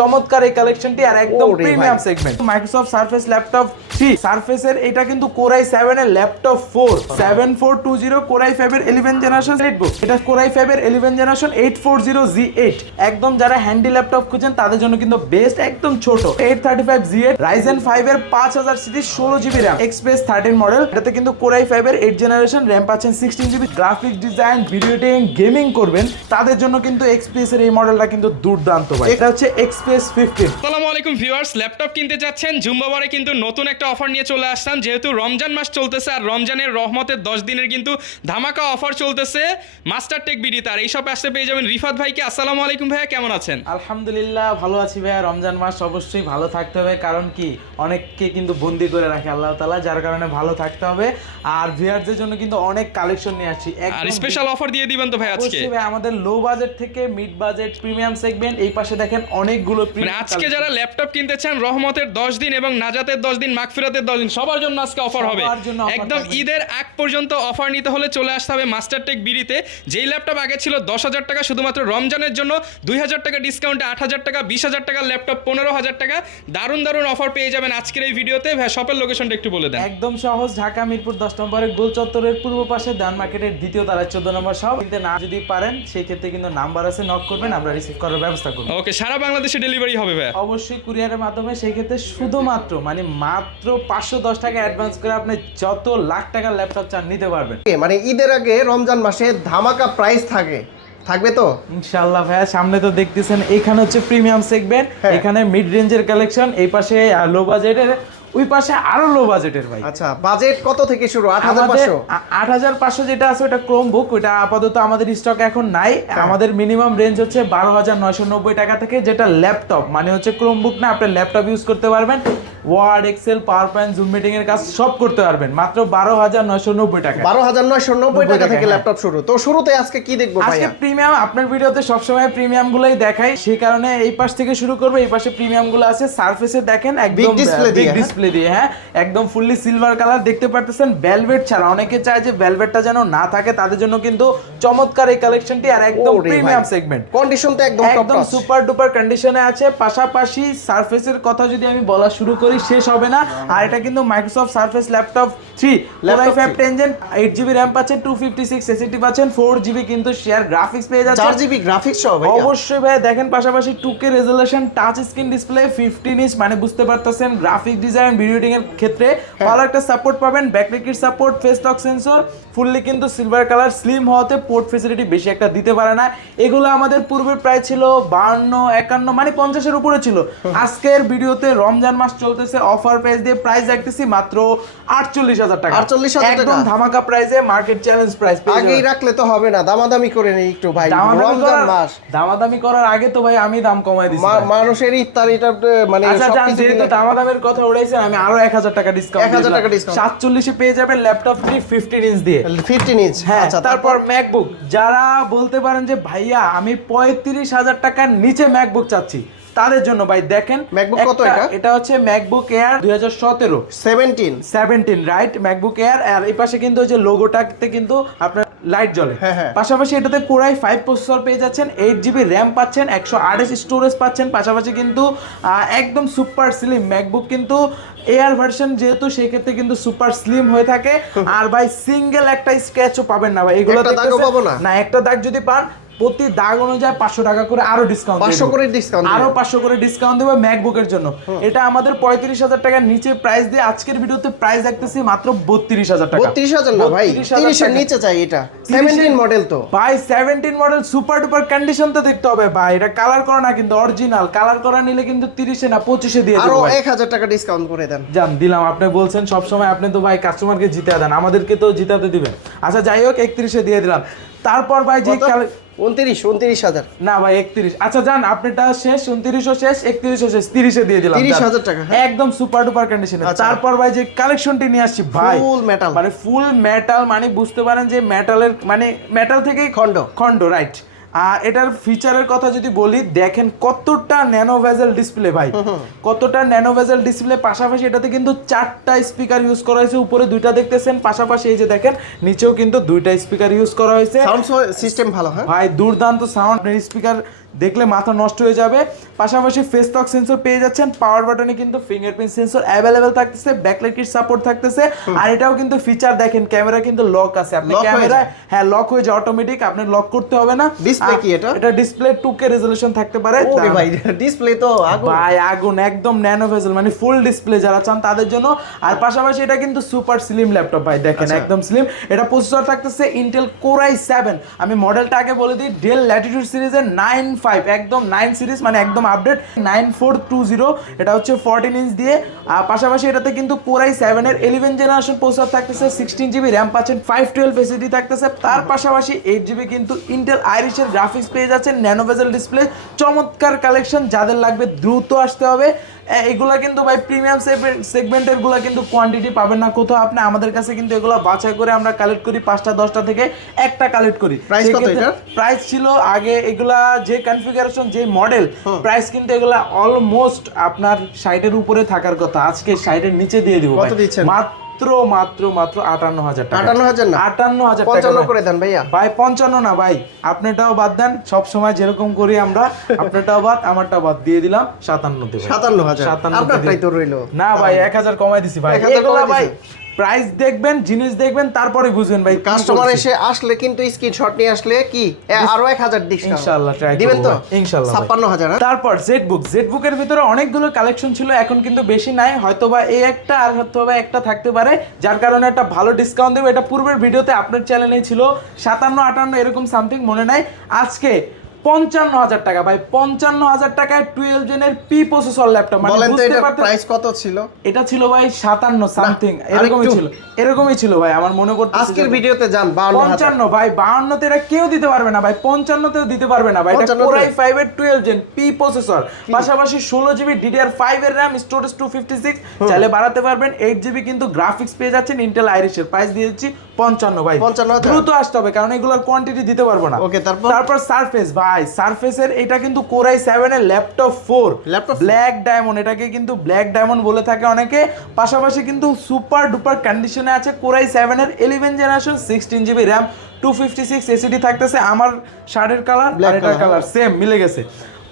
চমৎকার এই কালেকশনটি আর একদম premium segment Microsoft surface laptop 3 সারফেসের এটা কিন্তু Core i7 এর ল্যাপটপ 4 7420 Core i5 এর 11 জেনারেশন নেটবুক এটা Core i5 এর 11 জেনারেশন 840Z8 একদম যারা হ্যান্ডি ল্যাপটপ খুঁজেন তাদের জন্য কিন্তু বেস্ট একদম ছোট 835Z8 Ryzen 5 এর 5000 series 16GB RAM Express 13 model এটাতে কিন্তু Core i5 এর 8 জেনারেশন RAM পাচ্ছেন 16GB graphics design video editing gaming করবেন তাদের জন্য কিন্তু Express এর এই মডেলটা কিন্তু দুর্দান্ত ভাই এটা হচ্ছে Express 15 আসসালামু আলাইকুম ভিউয়ার্স ল্যাপটপ কিনতে যাচ্ছেন জুম্বাবারে কিন্তু নতুন একটা অফার নিয়ে চলে আসলাম যেহেতু রমজান মাস চলতেছে আর রমজানের রহমতের 10 দিনের কিন্তু ধামাকা অফার চলতেছে মাস্টার টেক বিডিতে আর এই সব আসতে পেয়ে যাবেন রিফাত ভাইকে। আসসালামু আলাইকুম ভাইয়া, কেমন আছেন? আলহামদুলিল্লাহ ভালো আছি ভাইয়া। রমজান মাস অবশ্যই ভালো থাকতে হবে, কারণ কি অনেককে কিন্তু বন্দি করে রাখে আল্লাহ তাআলা, যার কারণে ভালো থাকতে হবে। আর ভিউয়ারদের জন্য কিন্তু অনেক কালেকশন নিয়ে আসছি, আর স্পেশাল অফার দিয়ে দিবেন তো ভাই আজকে? ভাই আমাদের লো বাজেট থেকে মিড বাজেট প্রিমিয়াম সেগমেন্ট এই পাশে দেখেন অনেকগুলো মানে আজকে যারা ল্যাপটপ কিনতে চান রহমতের 10 দিন এবং নাজাতের 10 দিন মাগফিরাতের 10 দিন সবার জন্য আজকে অফার হবে। একদম ঈদের আগ পর্যন্ত অফার নিতে হলে চলে আসতে হবে মাস্টার টেক বিডিতে। যেই ল্যাপটপ আগে ছিল 10,000 টাকা শুধুমাত্র রমজানের জন্য 2,000 টাকা ডিসকাউন্টে 8,000 টাকা, 20,000 টাকার ল্যাপটপ 15,000 টাকা দারুণ দারুণ অফার পেয়ে যাবেন আজকের এই ভিডিওতে। ভাই শপের লোকেশনটা একটু বলে দেন। একদম সহজ, ঢাকা মিরপুর 10 নম্বরের গোল চত্বরের পূর্ব পাশে দান মার্কেটের দ্বিতীয় তলায় 14 নম্বর শপ। কিনতে না যদি পারেন সেই ক্ষেত্রে কিন্তু নাম্বার আছে, নক করবেন, আমরা রিসিভ করার ব্যবস্থা করব। ওকে, সারা বাংলাদেশে ডেলিভারি হবে ভাই? অবশ্যই কুরিয়ারের মাধ্যমে। সেই ক্ষেত্রে শুধুমাত্র মাত্র 510 টাকা অ্যাডভান্স করে আপনি যত লাখ টাকার ল্যাপটপ চান নিতে পারবেন। মানে ঈদের আগে রমজান মাসে ধামাকা প্রাইস থাকবে তো ইনশাআল্লাহ ভাইয়া। সামনে তো দেখতেছেন এখানে হচ্ছে প্রিমিয়াম সেগমেন্ট, এখানে মিড রেঞ্জের কালেকশন, এই পাশে লো বাজেটের, ওই পাশে আরো লো বাজেটের ভাই। আচ্ছা, বাজেট কত থেকে শুরু? 8,500 8,500 যেটা আছে ওটা ক্রোমবুক, ওটা আপাতত আমাদের স্টক এখন নাই। আমাদের মিনিমাম রেঞ্জ হচ্ছে 12,990 টাকা থেকে, যেটা ল্যাপটপ মানে হচ্ছে ক্রোমবুক না, আপনি ল্যাপটপ ইউজ করতে পারবেন, Word Excel PowerPoint Zoom meeting এর কাজ সব করতে পারবেন মাত্র 12,990 টাকা। 12,990 টাকা থেকে ল্যাপটপ শুরু। তো শুরুতে আজকে কি দেখবো ভাই? আজকে প্রিমিয়াম, আপনার ভিডিওতে সবসময় প্রিমিয়াম গুলোই দেখাই, সেই কারণে এই পাশ থেকে শুরু করব। এই পাশে প্রিমিয়াম গুলো আছে সারফেসে, দেখেন একদম বিগ ডিসপ্লে দিয়ে, হ্যাঁ একদম ফুললি সিলভার কালার দেখতে পারতেছেন। ভেলভেট ছাড়া, অনেকে চায় যে ভেলভেটটা যেন না থাকে, তাদের জন্য কিন্তু চমৎকার এই কালেকশনটি আর একদম প্রিমিয়াম সেগমেন্ট। কন্ডিশন তো একদম সুপার ডুপার কন্ডিশনে আছে। পাশাপাশি সারফেসের কথা যদি আমি বলা শুরু করি শেষ হবে না। আর এটা কিন্তু Microsoft surface laptop 3 Core i5 10 Gen 8GB RAM পাচ্ছেন, 256 SSD পাচ্ছেন, 4GB কিন্তু শেয়ার গ্রাফিক্স পেয়ে যাচ্ছে, 4GB গ্রাফিক্স সহ ভাই। অবশ্যই ভাই দেখেন। পাশাপাশি 2K resolution touch screen display 15 inch, মানে বুঝতে পারতেছেন গ্রাফিক ডিজাইন ভিডিও এডিটিং এর ক্ষেত্রে ভালো একটা সাপোর্ট পাবেন। ব্যাকলিকের support, face lock sensor, fully কিন্তু সিলভার কালার, স্লিম হওয়াতে পোর্ট ফ্যাসিলিটি বেশি একটা দিতে পারে না। এগুলো আমাদের পূর্বের প্রাইস ছিল 52, 51 মানে 50 এর উপরে ছিল। আজকের ভিডিওতে রমজান মাস চলতেছে, অফার প্রাইস দিয়ে প্রাইস রাখতেছি মাত্র 48,000 টাকা। 48,000 টাকা একদম ধামাকা প্রাইসে, মার্কেট চ্যালেঞ্জ প্রাইস। আগেই রাখলে তো হবে না, দামাদামি করে নেই একটু ভাই। রমজান মাস দামাদামি করার আগে তো ভাই আমি দাম কমাই দিছি। মানুষের ইফতারিটা মানে আচ্ছা জান, যেহেতু দামাদামের কথা উড়াইছেন আমি আরো 1,000 টাকা ডিসকাউন্ট, 1,000 টাকা ডিসকাউন্ট। 47 এ পেয়ে যাবেন ল্যাপটপ 3 15 ইঞ্চ দিয়ে, 15 ইঞ্চ। হ্যাঁ। আচ্ছা, তারপর ম্যাকবুক, যারা বলতে পারেন যে ভাইয়া আমি 35,000 টাকার নিচে ম্যাকবুক চাচ্ছি, তাদের জন্য ভাই দেখেন ম্যাকবুক কত এটা? এটা হচ্ছে MacBook Air 2017 right, MacBook Air. আর এই পাশে কিন্তু ওই যে লোগোটাতে কিন্তু আপনার লাইট জ্বলে। পাশাপাশি এটাতে Core i5 প্রসেসর পেয়ে যাচ্ছেন, 8GB RAM পাচ্ছেন, 128 স্টোরেজ পাচ্ছেন। পাশাপাশি কিন্তু একদম সুপার স্লিম ম্যাকবুক, কিন্তু এয়ার ভার্সন যেহেতু সেই ক্ষেত্রে কিন্তু সুপার স্লিম হয়ে থাকে। আর ভাই সিঙ্গেল একটা স্ক্র্যাচও পাবেন না ভাই, এগুলো না, একটা দাগ যদি পান প্রতি দাগ অনুযায়ী 500 টাকা করে আরো ডিসকাউন্ট, 500 করে ডিসকাউন্ট, আরো 500 করে ডিসকাউন্ট দেব ম্যাকবুকের জন্য। এটা আমাদের 35,000 টাকার নিচে প্রাইস দিয়ে আজকের ভিডিওতে প্রাইস রাখতেছি মাত্র 32,000 টাকা। 32,000 না ভাই, 30 এর নিচে চাই। এটা 17 মডেল তো ভাই, 17 মডেল সুপার ডুপার কন্ডিশন তো দেখতে হবে ভাই। এটা কালার করা না কিন্তু অরিজিনাল, কালার করা নিলে কিন্তু 30 এ না 25 এ দিয়ে দেব। আরো 1,000 টাকা ডিসকাউন্ট করে দেন। জান দিলাম, আপনি বলছেন সব সময় আপনি তো ভাই কাস্টমারকে জিতে দেন, আমাদেরকে তো জিতাতে দিবেন। আচ্ছা যাই হোক, 31 এ দিয়ে দিলাম। তারপর ভাই যে 29,000 না ভাই 31। আচ্ছা জান, আপনারটা শেষ, 29ও শেষ, 31ও শেষ, 30 এ দিয়ে দিলাম 30,000 টাকা, একদম সুপার ডুপার কন্ডিশনে। তারপর ভাই যে কালেকশনটি নিয়ে আসছি ভাই, ফুল মেটাল, মানে ফুল মেটাল, মানে বুঝতে পারেন যে মেটালের মানে মেটাল থেকেই খন্ড রাইট। আর এটার ফিচারের কথা যদি বলি, দেখেন কতটা ন্যানো ভেজেল ডিসপ্লে ভাই, কতটা ন্যানো ভেজেল ডিসপ্লে। পাশাপাশি এটাতে কিন্তু 4টা স্পিকার ইউজ করা হয়েছে, উপরে 2টা দেখতেছেন, পাশাপাশি এই যে দেখেন নিচেও কিন্তু 2টা স্পিকার ইউজ করা হয়েছে। সাউন্ড সিস্টেম ভালো, হ্যাঁ ভাই দুর্দান্ত সাউন্ড। স্পিকার দেখলে মাথা নষ্ট হয়ে যাবে। পাশাপাশি ফেস লক সেন্সর পেয়ে যাচ্ছেন, পাওয়ার বাটনে কিন্তু ফিঙ্গারপ্রিন্ট সেন্সর অ্যাভেলেবেল থাকতেছে, ব্যাকলাইট কিট সাপোর্ট থাকতেছে। আর এটাও কিন্তু ফিচার দেখেন, ক্যামেরা কিন্তু লক আছে, আপনি Lock হয়ে ক্যামেরা যায়? হ্যাঁ লক হয়ে যায় অটোমেটিক, আপনার লক করতে হবে না। Display কি এটা? এটা ডিসপ্লে 2K রেজোলিউশন থাকতে পারে। ওরে ভাই ডিসপ্লে তো আগুন। ভাই আগুন, একদম ন্যানো ভেজেল, মানে ফুল ডিসপ্লে যারা চান তাদের জন্য। আর পাশাপাশি এটা কিন্তু সুপার স্লিম ল্যাপটপ ভাই, দেখেন একদম স্লিম। এটা প্রসেসর থাকতেছে ইন্টেল কোর i7। আমি মডেলটা আগে বলে দিই, ডেল ল্যাটিটিউড সিরিজের 9.5, একদম 9 সিরিজ, মানে একদম আপডেট 9420। এটা হচ্ছে 14 ইঞ্চ দিয়ে। আর পাশাপাশি এটাতে কিন্তু কোর i7 এর 11 জেনারেশন প্রসেসর থাকতেছে, 16GB র্যাম পাচ্ছেন, 512 এসএসডি থাকতেছে। তার পাশাপাশি 8GB কিন্তু ইন্টেল আইরিশের গ্রাফিক্স পেয়ে যাচ্ছেন, ন্যানো ভেজেল ডিসপ্লে, চমৎকার কালেকশন। যাদের লাগবে দ্রুত আসতে হবে। এগুলা কিন্তু ভাই প্রিমিয়াম সেগমেন্টের গুলা কিন্তু কোয়ান্টিটি পাবেন না কোথাও আপনি। আমাদের কাছে কিন্তু এগুলা বাছাই করে আমরা কালেক্ট করি, 5টা 10টা থেকে একটা কালেক্ট করি। প্রাইস কত এটার? প্রাইস ছিল আগে এগুলা যে কনফিগারেশন যে মডেল, প্রাইস কিন্তু এগুলা অলমোস্ট আপনার 60-এর উপরে থাকার কথা, আজকে 60-এর নিচে দিয়ে দিব। কত দিচ্ছেন? মাত্র 58,000 টাকা। 58,000 না? 58,000 টাকা। 55 করে দেন ভাইয়া। ভাই 55 না ভাই, আপনারটাও বাদ দেন, সব সময় যেরকম করি আমরা, আপনারটাও বাদ আমারটাও বাদ, দিয়ে দিলাম 57 তে। 57,000 আপনারটাই তো রইলো। না ভাই 1000 কমাই দিছি ভাই। 1000 এগুলা কমাই ভাই দিছেন। প্রাইস দেখবেন, জিনিস দেখবেন, তারপরে বুঝবেন ভাই। কাস্টমার এসে আসলে কিন্তু স্ক্রিনশট নিয়ে আসলে কি আরো 1000 ডিসকাউন্ট ইনশাআল্লাহ ট্রাই দিবেন তো? ইনশাআল্লাহ 56,000। তারপর জেটবুকের ভিতরে অনেকগুলো কালেকশন ছিল, এখন কিন্তু বেশি নাই, হয়তোবা এই একটা আর হয়তোবা একটা থাকতে পারে, যার কারণে একটা ভালো ডিসকাউন্ট দেব। এটা পূর্বের ভিডিওতে আপনার চ্যানেলেই ছিল 57-58 এরকম সামথিং, মনে নাই। আজকে 55,000 টাকা ভাই, 55,000 টাকায় 12 জেনের পি প্রসেসর ল্যাপটপ। মানে বলেন তো বুঝতে এটা পারতেন প্রাইস কত ছিল? এটা ছিল ভাই 57 সামথিং, এরকমই ছিল ভাই, আমার মনে করতে আজকের ভিডিওতে যান 52,000। 55 ভাই, 52 তে এটা কেউ দিতে পারবে না ভাই, 55 তেও দিতে পারবে না ভাই। এটা 55 Core i5 এর 12 জেন পি প্রসেসর, পাশাপাশি 16GB DDR5 এর RAM, স্টোরেজ 256, চাইলে বাড়াতে পারবেন। 8GB কিন্তু গ্রাফিক্স পেয়ে যাচ্ছেন ইন্টেল আইরিশের। প্রাইস দিয়ে দিচ্ছি 55 ভাই। 55,000 দ্রুত আসতে হবে, কারণ এগুলোর কোয়ান্টিটি দিতে পারবো না। ওকে, তারপর সারফেস ভাই, সারফেসের এটা কিন্তু Core i7 এর ল্যাপটপ 4 ব্ল্যাক ডায়মন্ড, এটাকে কিন্তু ব্ল্যাক ডায়মন্ড বলে থাকে অনেকে। পাশাপাশি কিন্তু সুপার ডুপার কন্ডিশনে আছে Core i7 এর 11 জেনারেশন, 16GB র্যাম, 256 এসএসডি থাকতেছে। আমার শার্টের কালার আর এটার কালার সেম, মিলে গেছে।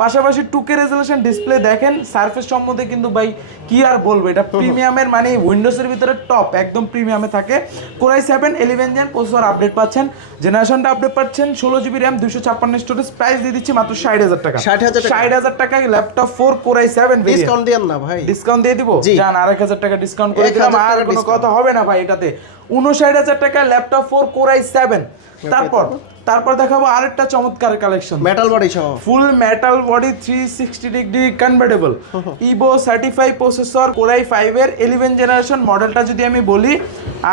পাশাপাশি 2K রেজোলিউশন ডিসপ্লে দেখেন। সারফেস সম্বন্ধে কিন্তু ভাই কি আর বলবো, এটা প্রিমিয়ামের, মানে উইন্ডোজের ভিতরে টপ, একদম প্রিমিয়ামে থাকে। Core i7 11 gen processor update পাচ্ছেন, জেনারেশনটা আপডেট পাচ্ছেন, 16GB র্যাম, 256 স্টোরেজ। প্রাইস দিয়ে দিচ্ছি মাত্র 60,000 টাকা। 60,000 টাকায় ল্যাপটপ 4 Core i7 ডিসকাউন্ট দিয়েন না ভাই। ডিসকাউন্ট দিয়ে দিব, জান 1000 টাকা ডিসকাউন্ট করে দিলাম, আর কোনো কথা হবে না ভাই এটাতে। 59,000 টাকা ল্যাপটপ 4 Core i7। তারপর দেখাবো আরেকটা চমৎকার কালেকশন, মেটাল বডি সহ, ফুল metal body 360 degree convertible, Ivo certified processor, Core i5 এর 11 জেনারেশন মডেলটা যদি আমি বলি।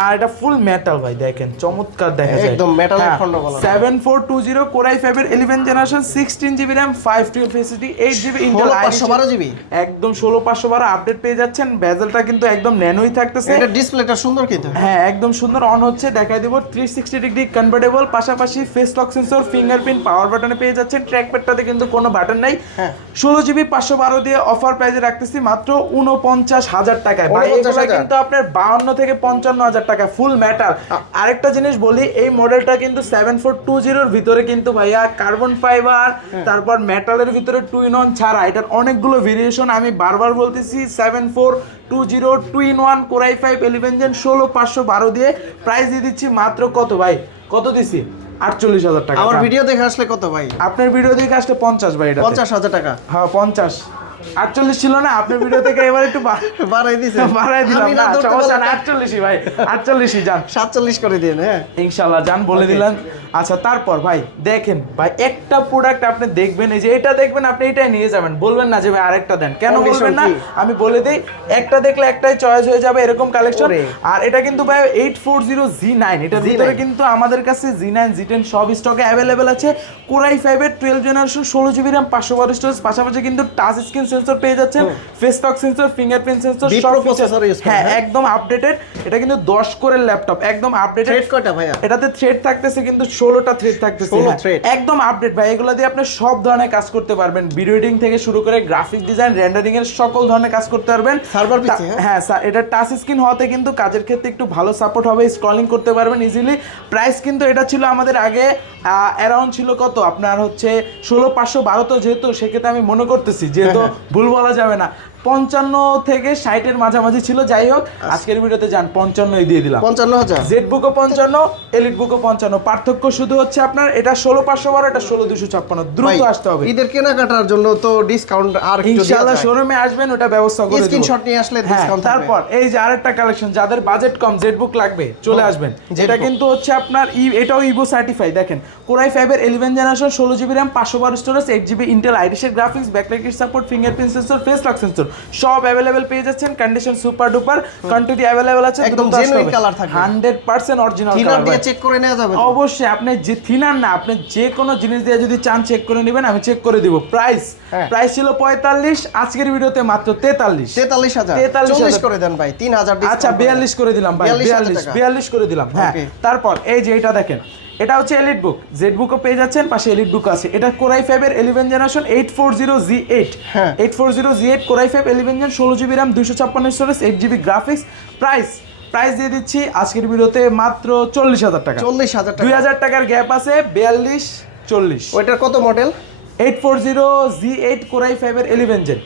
আর এটা ফুল মেটাল ভাই, দেখেন চমৎকার দেখা যায়, একদম মেটালের খন্ড বলা। 7420 Core i5 এর 11 generation, 16GB RAM, 512 SSD, 8GB Intel Irish, 512GB একদম 16512 আপডেট পেয়ে যাচ্ছেন। বেজেলটা কিন্তু একদম ন্যানোই থাকতেছে। এটা ডিসপ্লেটা সুন্দর কিন্তু, হ্যাঁ একদম সুন্দর, অন হচ্ছে, দেখাই দেব। 360 ডিগ্রি কনভার্টেবল, পাশাপাশি ফেস লক সেন্সর, ফিঙ্গারপ্রিন্ট, পাওয়ার বাটনে পেয়ে যাচ্ছেন। ট্র্যাকপ্যাডটাতে কিন্তু কোনো বাটন নাই। 16GB 512 দিয়ে অফার প্রাইসে রাখতেছি মাত্র 49,000 টাকায়। ভাই এগুলা কিন্তু আপনার 52 থেকে 55,000 টাকা ফুল মেটাল। আরেকটা জিনিস বলি, এই মডেলটা কিন্তু 7420 এর ভিতরে কিন্তু ভাইয়া কার্বন ফাইবার, তারপর মেটালের ভিতরে 2-in-1 ছাড়া এটার অনেকগুলো ভেরিয়েশন। আমি বারবার বলতেছি 7420 2-in-1 Core i5 11 জেন 16512 দিয়ে। প্রাইস দিয়ে দিচ্ছি মাত্র কত ভাই, কত দিছি 48,000 টাকা। আমার ভিডিও দেখে আসলে কত ভাই? আপনার ভিডিও দেখে আসলে 50 ভাই, এটা 50,000 টাকা। হ্যাঁ 50, 48 ছিল না, আপনার ভিডিও থেকে এবার একটু বাড়াই দিছে, বাড়াই দিলাম না, সমস্যা না, 48 ভাই, 48 যান, 47 করে দিন। হ্যাঁ ইনশাআল্লাহ যান, বলে দিলাম। আচ্ছা তারপর ভাই দেখেন ভাই, একটা প্রোডাক্ট আপনি দেখবেন, এই যে এটা দেখবেন, আপনি এটাই নিয়ে যাবেন, বলবেন না যে ভাই আরেকটা দেন, কেন বলবেন না? আমি বলে দেই, একটা দেখলে একটাই চয়েস হয়ে যাবে, এরকম কালেকশন। আর এটা কিন্তু ভাই 840G9, এটার ভিতরে কিন্তু আমাদের কাছে G9 G10 সব স্টকে অ্যাভেলেবেল আছে। Core i5 এর 12 জেনারেশন, 16GB RAM, 512 স্টোরেজ, পাশাপাশি কিন্তু টাচ স্ক্রিন সেন্সর পেয়ে যাচ্ছেন, face lock sensor, fingerprint sensor, সব প্রসেসর ইউজ করে। হ্যাঁ একদম আপডেটেড। এটা কিন্তু 10 কোরের ল্যাপটপ, একদম আপডেটেড। থ্রেড কয়টা ভাইয়া? এটাতে থ্রেড থাকতেছে কিন্তু 16টা থ্রেড থাকতেছে। 16 হ্যাঁ, thread। একদম আপডেট ভাই। এগুলো দিয়ে আপনি সব ধরনের কাজ করতে পারবেন, ভিডিও এডিটিং থেকে শুরু করে গ্রাফিক ডিজাইন, রেন্ডারিং এর সকল ধরনের কাজ করতে পারবেন। সার্ভার পিসি? হ্যাঁ স্যার, এটা টাচ স্ক্রিন হওয়াতে কিন্তু কাজের ক্ষেত্রে একটু ভালো সাপোর্ট হবে, স্ক্রলিং করতে পারবেন ইজিলি। প্রাইস কিন্তু এটা ছিল আমাদের আগে অ্যারাউন্ড ছিল কত আপনার হচ্ছে 16,512, তো যেহেতু সেক্ষেত্রে আমি মনে করতেছি যেহেতু ভুল বলা যাবে না, 55 থেকে 60-এর মাঝামাঝি ছিল। যাই হোক আজকের ভিডিওতে যান 55 দিয়ে দিলাম। 55,000 জেড বুকও 55, এলিট বুকও 55। পার্থক্য শুধু হচ্ছে আপনার এটা 16,512, এটা 16,256। দ্রুত আসতে হবে। ঈদের কেনাকাটার জন্য তো ডিসকাউন্ট আর একটু ইনশাআল্লাহ শোরুমে আসবেন, ওটা ব্যবস্থা করে দেব। স্ক্রিনশট নিয়ে আসলে হ্যাঁ, ডিসকাউন্ট থাকবে। তারপর এই যে আরেকটা কালেকশন, যাদের বাজেট কম জেড বুক লাগবে চলে আসবেন। এটা কিন্তু হচ্ছে আপনার এটাও ইভো সার্টিফাই। দেখেন কোরাই 5 এর 11 generation, 16GB RAM, 512 storage, 8GB Intel আইরিশের graphics, backlight support, fingerprint sensor, face lock sensor সব अवेलेबल পেয়ে যাচ্ছেন। Condition super duper, quantity available আছে, একদম জেনুইন কালার থাকবে, 100% অরিজিনাল থিনার কালার দিয়ে চেক করে নেওয়া যাবে। অবশ্যই আপনি যে থিনার না, আপনি যে কোনো জিনিস দিয়ে যদি চান চেক করে নেবেন, আমি চেক করে দিব। প্রাইস ছিল 45, আজকের ভিডিওতে মাত্র 43। 43,000 40 করে দেন ভাই, 3,000 ডিসকাউন্ট। আচ্ছা 42 করে দিলাম ভাই, 42 করে দিলাম। হ্যাঁ তারপর এই যে এটা দেখেন, এটা হচ্ছে এলিট বুক, জেড বুকও পেয়ে যাচ্ছেন, পাশে এলিট বুক আছে। এটা কোরাই 5 এর 11 জেনারেশন, 840Z8। হ্যাঁ 840Z8 core i 5 11 gen, 16GB RAM, 256 storage, 8GB graphics. Price দিয়ে দিচ্ছি আজকের ভিডিওতে মাত্র 40,000 টাকা। 40,000 টাকা, 2,000 টাকার গ্যাপ আছে। 42 40। ওইটার কত মডেল? 840Z8 কোরাই 5 এর 11 জেন।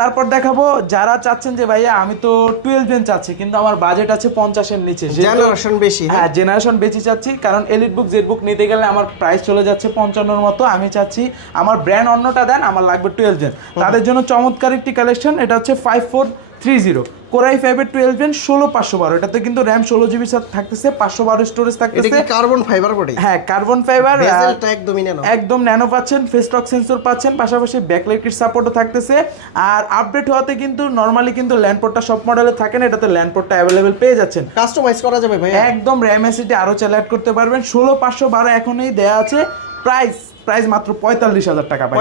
তারপর দেখাবো যারা চাচ্ছেন যে ভাইয়া আমি তো 12 জেন চাচ্ছি কিন্তু আমার বাজেট আছে 50 এর নিচে, জেনারেশন বেশি। হ্যাঁ জেনারেশন বেশি চাচ্ছি, কারণ এলিট বুক জেড বুক নিতে গেলে আমার প্রাইস চলে যাচ্ছে 55 এর মতো। আমি চাচ্ছি আমার ব্র্যান্ড অন্যটা দেন, আমার লাগবে 12 জেন। তাদের জন্য চমৎকার একটি কালেকশন, এটা হচ্ছে 5430 কোরাই 5 এর 12 জেন, 16,512। এটাতে কিন্তু RAM 16GB থাকতেছে, 512 স্টোরেজ থাকতেছে। এটা কি কার্বন ফাইবার বডি? হ্যাঁ কার্বন ফাইবার, বেজেলটা একদমই ন্যানো, একদম ন্যানো পাচ্ছেন, ফেস লক সেন্সর পাচ্ছেন, পাশাপাশি ব্যাকলাইট কিট সাপোর্টও থাকতেছে। আর আপডেট হওয়াতে কিন্তু নরমালি কিন্তু ল্যান্ড পোর্টটা সব মডেলে থাকে না, এটাতে ল্যান্ড পোর্টটা अवेलेबल পেয়ে যাচ্ছেন। কাস্টমাইজ করা যাবে ভাই, একদম RAM এসিটি আরো চাইলে অ্যাড করতে পারবেন। 16,512 এখনই দেয়া আছে। প্রাইস মাত্র 45,000 টাকা ভাই।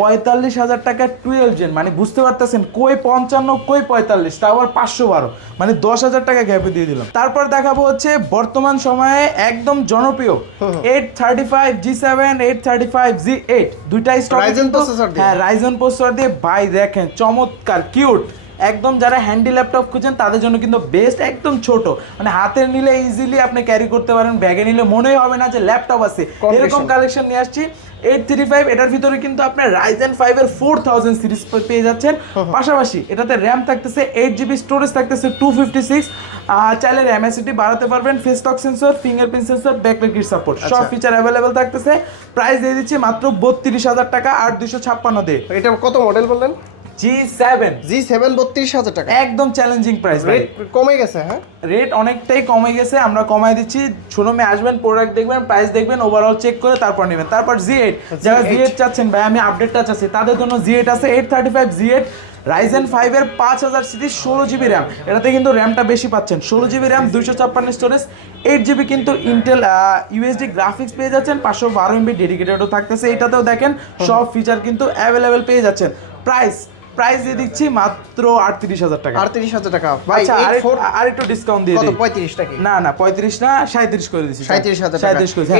45,000 টাকা 12 জেন, মানে বুঝতে পারতেছেন কই 55 কই 45, তাও আবার 512, মানে 10,000 টাকা গ্যাপে দিয়ে দিলাম। তারপর দেখাবো হচ্ছে বর্তমান সময়ে একদম জনপ্রিয় 835G7, 835Z8 দুইটাই স্টক। হ্যাঁ রাইজেন প্রসেসর দিয়ে ভাই, দেখেন চমৎকার কিউট একদম। যারা হ্যান্ডি ল্যাপটপ খুঁজেন তাদের জন্য কিন্তু বেস্ট, একদম ছোট, মানে হাতে নিলে ইজিলি আপনি ক্যারি করতে পারেন, ব্যাগে নিলে মনেই হবে না যে ল্যাপটপ আছে, এরকম কালেকশন নিয়ে আসছি। 835 এটার ভিতরে কিন্তু আপনার রাইজেন 5 এর 4000 সিরিজ পেয়ে যাচ্ছেন। পাশাপাশি এটাতে র্যাম থাকতেছে 8GB, স্টোরেজ থাকতেছে 256। চাইলে র্যাম এসিটি বাড়াতে পারবেন, face lock sensor, fingerprint sensor, backlight kit support সব ফিচার अवेलेबल থাকতেছে। প্রাইস দিয়ে দিচ্ছি মাত্র 32,000 টাকা 8256 দিয়ে। এটা কত মডেল বললেন? G7 32,000 টাকা, একদম চ্যালেঞ্জিং প্রাইস ভাই। কমে গেছে, হ্যাঁ রেট অনেকটাই কমে গেছে, আমরা কমায় দিচ্ছি। শোরুমে আসবেন, প্রোডাক্ট দেখবেন, প্রাইস দেখবেন, ওভারঅল চেক করে তারপর নেবেন। তারপর Z8, যারা Z8 চাচ্ছেন ভাই আমি আপডেটটা চাচ্ছি, তাদের জন্য Z8 আছে, 835Z8 রাইজেন 5 এর 5000 সিরিজ, 16GB RAM। এটাতে কিন্তু র্যামটা বেশি পাচ্ছেন, 16GB RAM, 256 স্টোরেজ, 8GB কিন্তু ইন্টেল USD গ্রাফিক্স পেয়ে যাচ্ছেন, 512 MB ডেডিকেটেডও থাকতেছে। এটাতেও দেখেন সব ফিচার কিন্তু অ্যাভেলেবেল পেয়ে যাচ্ছেন। প্রাইস দিয়ে দিচ্ছি মাত্র 38,000 টাকা। 38,000 টাকা ভাই। আর একটু ডিসকাউন্ট দিয়ে দিই। 35 টাকা? না 35 না, 37 করে দিছি। 37,000 টাকা।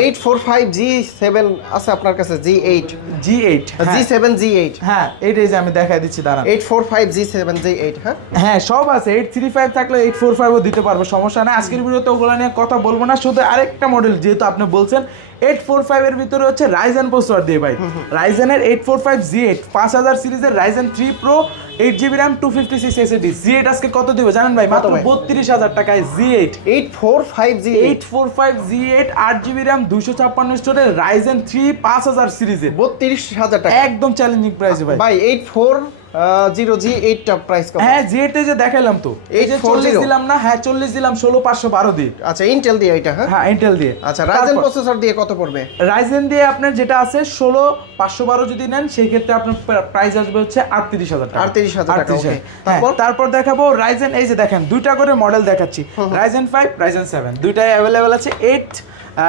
845G7 আছে আপনার কাছে, G8 G7 G8। হ্যাঁ এইটাই যে আমি দেখাই দিচ্ছি, দাঁড়ান। 845G7 G8। হ্যাঁ সব আছে, 835 থাকলে 845ও দিতে পারবো, সমস্যা নাই। আজকের ভিডিওতে ওগুলো নিয়ে কথা বলবো না, শুধু আরেকটা মডেল যেহেতু আপনি বলছেন 845 এর ভিতরে হচ্ছে রাইজেন প্রসেসর দিয়ে ভাই। রাইজেনের 845Z8 5000 সিরিজের Ryzen 3 Pro, 8GB RAM, 256 SSD। Z8 আজকে কত দিবে জানেন ভাই? মাত্র 32,000 টাকায় Z8। 845Z8 8GB RAM, 256 storage, Ryzen 3 5000 সিরিজের 32,000 টাকা, একদম চ্যালেঞ্জিং প্রাইসে ভাই। 840G8 টা প্রাইস কত? হ্যাঁ Z8 এ যে দেখাইলাম তো, এই যে 40 দিলাম না, হ্যাঁ 40 দিলাম, 16,512 দিয়ে। আচ্ছা ইন্টেল দিয়ে এটা? হ্যাঁ ইন্টেল দিয়ে। আচ্ছা রাইজেন প্রসেসর দিয়ে কত পড়বে? রাইজেন দিয়ে আপনার যেটা আছে 16,512 যদি নেন সেই ক্ষেত্রে আপনার প্রাইস আসবে হচ্ছে 38,000 টাকা। 38,000 টাকা, ওকে। তারপর দেখাবো রাইজেন, এই যে দেখেন দুইটা করে মডেল দেখাচ্ছি, রাইজেন 5 রাইজেন 7 দুইটাই অ্যাভেলেবেল আছে। 8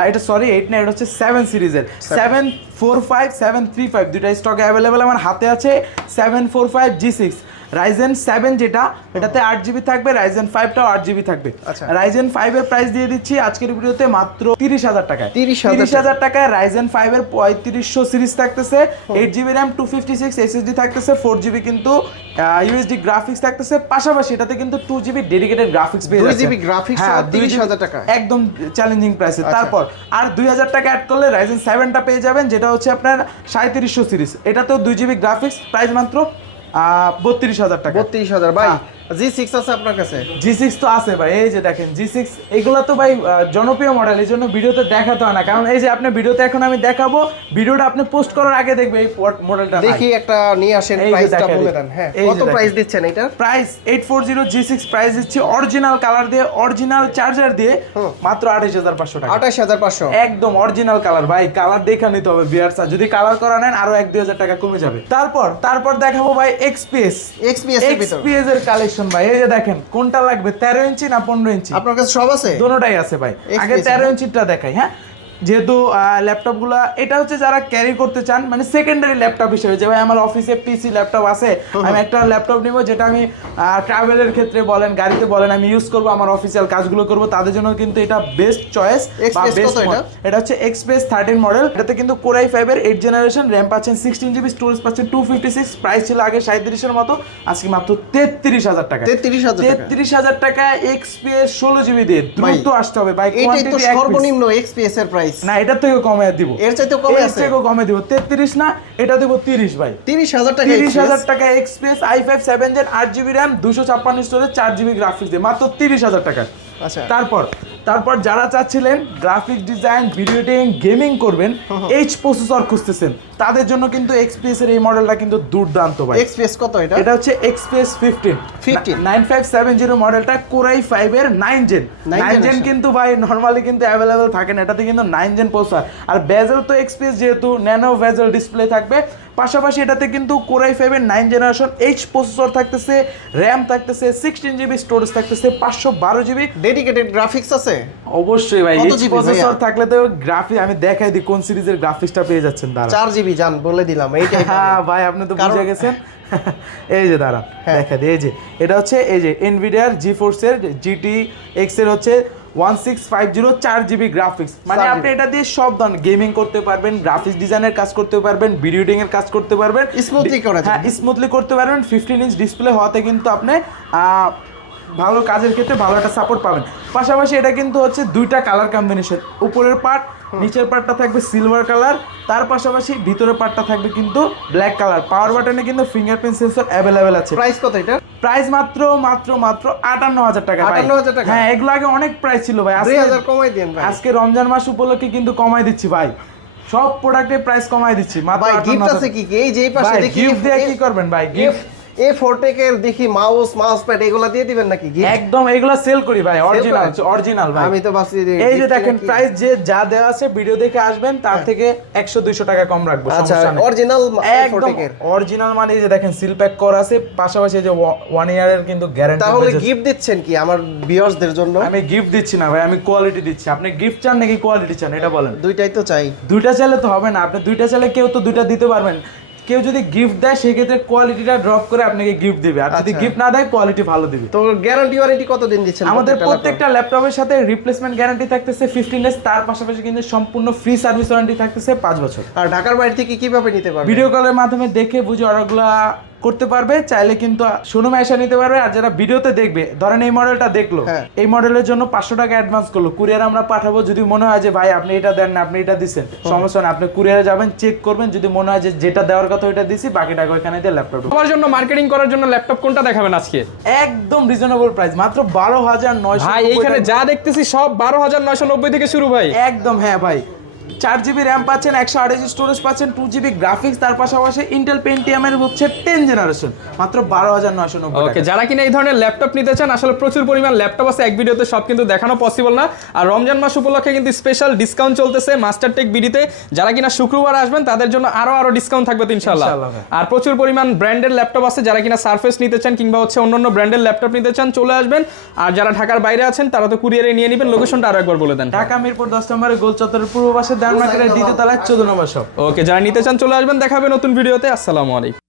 এটা সরি 8 না, এটা হচ্ছে 7 সিরিজের 745 735 দুইটা স্টকে অ্যাভেলেবেল আমার হাতে আছে। 745 G6 রাইজেন 7 যেটা, এটাতে 8GB থাকবে, রাইজেন 5টাও 8GB থাকবে। আচ্ছা। রাইজেন 5 এর প্রাইস দিয়ে দিচ্ছি আজকের ভিডিওতে মাত্র 30,000 টাকায়। 30,000 30,000 টাকায় রাইজেন 5 এর 3500 সিরিজ থাকতেছে, 8GB RAM 256 SSD থাকতেছে, 4GB কিন্তু ইউএসডি গ্রাফিক্স থাকতেছে, পাশাপাশি এটাতে কিন্তু 2GB ডেডিকেটেড গ্রাফিক্স পেয়ে যাচ্ছে। 2GB গ্রাফিক্স হ্যাঁ, 30,000 টাকা, একদম চ্যালেঞ্জিং প্রাইসে। তারপর আর 2000 টাকা অ্যাড করলে রাইজেন 7টা পেয়ে যাবেন, যেটা হচ্ছে আপনার 3700 সিরিজ, এটাতেও 2GB গ্রাফিক্স, প্রাইস মাত্র 32,000 টাকা। 32,000 ভাই। G6 আছে আপনার কাছে? G6 তো আছে ভাই, এই যে দেখেন G6, এগুলো তো ভাই জনপ্রিয় মডেল, এই জন্য ভিডিওতে দেখাতে হয় না, কারণ এই যে আপনি ভিডিওতে এখন আমি দেখাবো, ভিডিওটা আপনি পোস্ট করার আগে দেখবে এই মডেলটা। দেখি একটা নিয়ে আসেন, এই যে প্রাইসটা দেখেন, বলে দেন। হ্যাঁ, এই যে কত দেখেন। প্রাইস দিচ্ছেন এটার? প্রাইস 840 G6 প্রাইস দিচ্ছি অরিজিনাল কালার দিয়ে, অরিজিনাল চার্জার দিয়ে মাত্র 28,500 টাকা। 28,500 একদম অরিজিনাল কালার ভাই, কালার দেখে নিতে হবে ভিউয়ার্স, যদি কালার করা নেন আরো 1-2,000 টাকা কমে যাবে। তারপর দেখাবো ভাই XPS এর ভিতর XPS এর কালেকশন ভাই, এই যে দেখেন কোনটা লাগবে, 13 ইঞ্চি না 15 ইঞ্চি? আপনার কাছে সব আছে? দোনোটাই আছে ভাই। আগে 13 ইঞ্চিটা দেখাই। হ্যাঁ, যেহেতু ল্যাপটপগুলো এটা হচ্ছে যারা ক্যারি করতে চান, মানে সেকেন্ডারি ল্যাপটপ হিসেবে, যে ভাই আমার অফিসে পিসি ল্যাপটপ আছে, আমি একটা ল্যাপটপ নিব যেটা আমি ট্রাভেলের ক্ষেত্রে বলেন, গাড়িতে বলেন, আমি ইউজ করব, আমার অফিসিয়াল কাজগুলো করব, তাদের জন্য কিন্তু এটা বেস্ট চয়েস বা বেস্ট মডেল। এটা হচ্ছে XPS 13 মডেল, এটাতে কিন্তু Core i5 এর 8 জেনারেশন, র‍্যাম পাচ্ছেন 16GB, স্টোরেজ পাচ্ছেন 256, প্রাইস ছিল আগে 37 এর মতো, আজকে মাত্র 33,000 টাকা। 33,000 টাকা XPS 16GB দিয়ে দ্রুত আসতে হবে ভাই। এটাই তো সর্বনিম্ন XPS এর প্রাইস না, এটা থেকে কমে দিব, এর চাইতেও কমে আছে, এর থেকেও কমে দিব। 33 না, এটা দেব 30 ভাই। 30,000 টাকা, 30,000 টাকা XPS i5 7 Gen 8GB RAM 256 storage 4GB graphics দিয়ে মাত্র 30,000 টাকা। আচ্ছা, তারপর যারা চাচ্ছিলেন graphic design, video editing, gaming করবেন, H প্রসেসর খুঁজতেছেন, তাদের জন্য কিন্তু XPS এর এই মডেলটা কিন্তু দুর্দান্ত ভাই। XPS কত এটা? এটা হচ্ছে XPS 15 9570 মডেলটা, Core i5 এর 9 Gen 9 Gen কিন্তু ভাই নরমালি কিন্তু অ্যাভেলেবল থাকে না, এটাতে কিন্তু 9 Gen প্রসেসর, আর বেজেল তো XPS যেহেতু ন্যানো বেজেল ডিসপ্লে থাকবে, পাশাপাশি এটাতে কিন্তু Core i5 এর 9 জেনারেশন H প্রসেসর থাকতেছে, RAM থাকতেছে 16GB, স্টোরেজ থাকতেছে 512GB, ডেডিকেটেড গ্রাফিক্স আছে অবশ্যই ভাই। H প্রসেসর থাকলে তো গ্রাফিক্স আমি দেখাই দিই কোন সিরিজের গ্রাফিক্সটা পেয়ে যাচ্ছেন। দাঁড়া 4GB জান বলে দিলাম এইটাই। হ্যাঁ ভাই, আপনি তো বুঝে গেছেন। এই যে দাঁড়ান দেখা দিই, এই যে এটা হচ্ছে এই যে Nvidia GeForce এর GTX এর হচ্ছে 1650 4GB গ্রাফিক্স, মানে আপনি এটা দিয়ে সব ধরনের গেমিং করতে পারবেন, গ্রাফিক্স ডিজাইনের কাজ করতে পারবেন, ভিডিও এডিটিং এর কাজ করতে পারবেন, স্মুথলি করা যায়। হ্যাঁ, স্মুথলি করতে পারবেন। 15 ইঞ্চ ডিসপ্লে হওয়াতে কিন্তু আপনি ভালো কাজের ক্ষেত্রে ভালো একটা সাপোর্ট পাবেন। পাশাপাশি এটা কিন্তু হচ্ছে দুইটা কালার কম্বিনেশন, উপরের পার্ট, নিচের পার্টটা থাকবে সিলভার কালার, তার পাশাপাশি ভিতরের পার্টটা থাকবে কিন্তু ব্ল্যাক কালার। পাওয়ার বাটনে কিন্তু ফিঙ্গারপ্রিন্ট সেন্সর অ্যাভেলেবেল আছে। প্রাইস কত এটা? প্রাইস মাত্র 58,000 টাকা। 58,000 টাকা? হ্যাঁ, এগুলো আগে অনেক প্রাইস ছিল ভাই, 2000 কমাই দেন ভাই। আজকে রমজান মাস উপলক্ষে কিন্তু কমাই দিচ্ছি ভাই, সব প্রোডাক্টের প্রাইস কমাই দিচ্ছি মাত্র। ভাই গিফট আছে কি? এই যে এই পাশে দেখি গিফট দিয়ে কি করবেন ভাই? গিফট A4 এর দেখি মাউস প্যাড এগুলা দিয়ে দিবেন নাকি? একদম এগুলা সেল করি ভাই, অরিজিনাল ভাই। আমি তো ভাবছি এই যে দেখেন প্রাইস যে যা দেওয়া আছে, ভিডিও দেখে আসবেন, তার থেকে 100-200 টাকা কম রাখবো, আচ্ছা, সমস্যা নেই। অরিজিনাল একদম অরিজিনাল, মানে এই যে দেখেন সিল প্যাক করা আছে, পাশাপাশি এই যে 1 ইয়ারের কিন্তু গ্যারান্টি। তাহলে গিফট দিচ্ছেন কি আমার ভিউয়ার্সদের জন্য? আমি গিফট দিচ্ছি না ভাই, আমি কোয়ালিটি দিচ্ছি। আপনি গিফট চান নাকি কোয়ালিটি চান, এটা বলেন। দুইটাই তো চাই। দুইটা চাইলে তো হবে না, আপনি দুইটা চাইলে কেউ তো দুইটা দিতে পারবেন। কেউ যদি গিফট দেয় সেক্ষেত্রে কোয়ালিটিটা ড্রপ করে আপনাকে গিফট দিবে, আর যদি গিফট না দেয় কোয়ালিটি ভালো দিবে। তো গ্যারান্টি ওয়ারেন্টি কতদিন দিচ্ছেন? আমাদের প্রত্যেকটা ল্যাপটপের সাথে রিপ্লেসমেন্ট গ্যারান্টি থাকতেছে 15 ডেজ, তার পাশাপাশি কিন্তু সম্পূর্ণ ফ্রি সার্ভিস ওয়ারেন্টি থাকতেছে 5 বছর। আর ঢাকার বাইরে থেকে কিভাবে নিতে পারবে? ভিডিও কলের মাধ্যমে দেখে বুঝে অর্ডারগুলো করতে পারবে, চাইলে কিন্তু শোরুমে এসে নিতে পারবে। আর যারা ভিডিওতে দেখবে, ধরেন এই মডেলটা দেখলো, এই মডেলের জন্য 500 টাকা অ্যাডভান্স করলো, কুরিয়ার আমরা পাঠাবো। যদি মনে হয় যে ভাই আপনি এটা দেন না, আপনি এটা দিচ্ছেন, সমস্যা নেই, আপনি কুরিয়ারে যাবেন, চেক করবেন, যদি মনে হয় যে যেটা দেওয়ার কথা ওইটা দিছি, বাকি টাকা ওইখানে দিয়ে ল্যাপটপ। সবার জন্য মার্কেটিং করার জন্য ল্যাপটপ কোনটা দেখাবেন আজকে? একদম রিজনেবল প্রাইস, মাত্র 12,990। ভাই এইখানে যা দেখতেছি সব 12,990 থেকে শুরু ভাই। একদম, হ্যাঁ ভাই, 4GB র্যাম পাচ্ছেন, 128 স্টোরেজ পাচ্ছেন, 2GB গ্রাফিক্স, তার পাশাপাশি ইন্টেল পেন্টিয়ামের হচ্ছে 10 জেনারেশন, মাত্র 12,990 ওকে, যারা কিনা এই ধরনের ল্যাপটপ নিতে চান, আসলে প্রচুর পরিমাণ ল্যাপটপ আছে, এক ভিডিওতে সব কিন্তু দেখানো পসিবল না। আর রমজান মাস উপলক্ষে কিন্তু স্পেশাল ডিসকাউন্ট চলতেছে মাস্টারটেক বিডিতে। যারা কিনা শুক্রবার আসবেন তাদের জন্য আরো ডিসকাউন্ট থাকবে তো ইনশাআল্লাহ। আর প্রচুর পরিমাণ ব্র্যান্ডের ল্যাপটপ আছে, যারা কিনা সারফেস নিতে চান কিংবা হচ্ছে অন্যান্য ব্র্যান্ডের ল্যাপটপ নিতে চান চলে আসবেন। আর যারা ঢাকার বাইরে আছেন তারা তো কুরিয়ারে নিয়ে নেবেন। লোকেশনটা আরো একবার বলে দেন। ঢাকা মিরপুর 10 নম্বরে গোল চত্বরের পূর্ব পাশে দেওয়ান মার্কেটের দ্বিতীয় তলায় 14 নম্বর শপ। ওকে, যারা নিতে চান চলে আসবেন। দেখা হবে নতুন ভিডিওতে। আসসালামু আলাইকুম।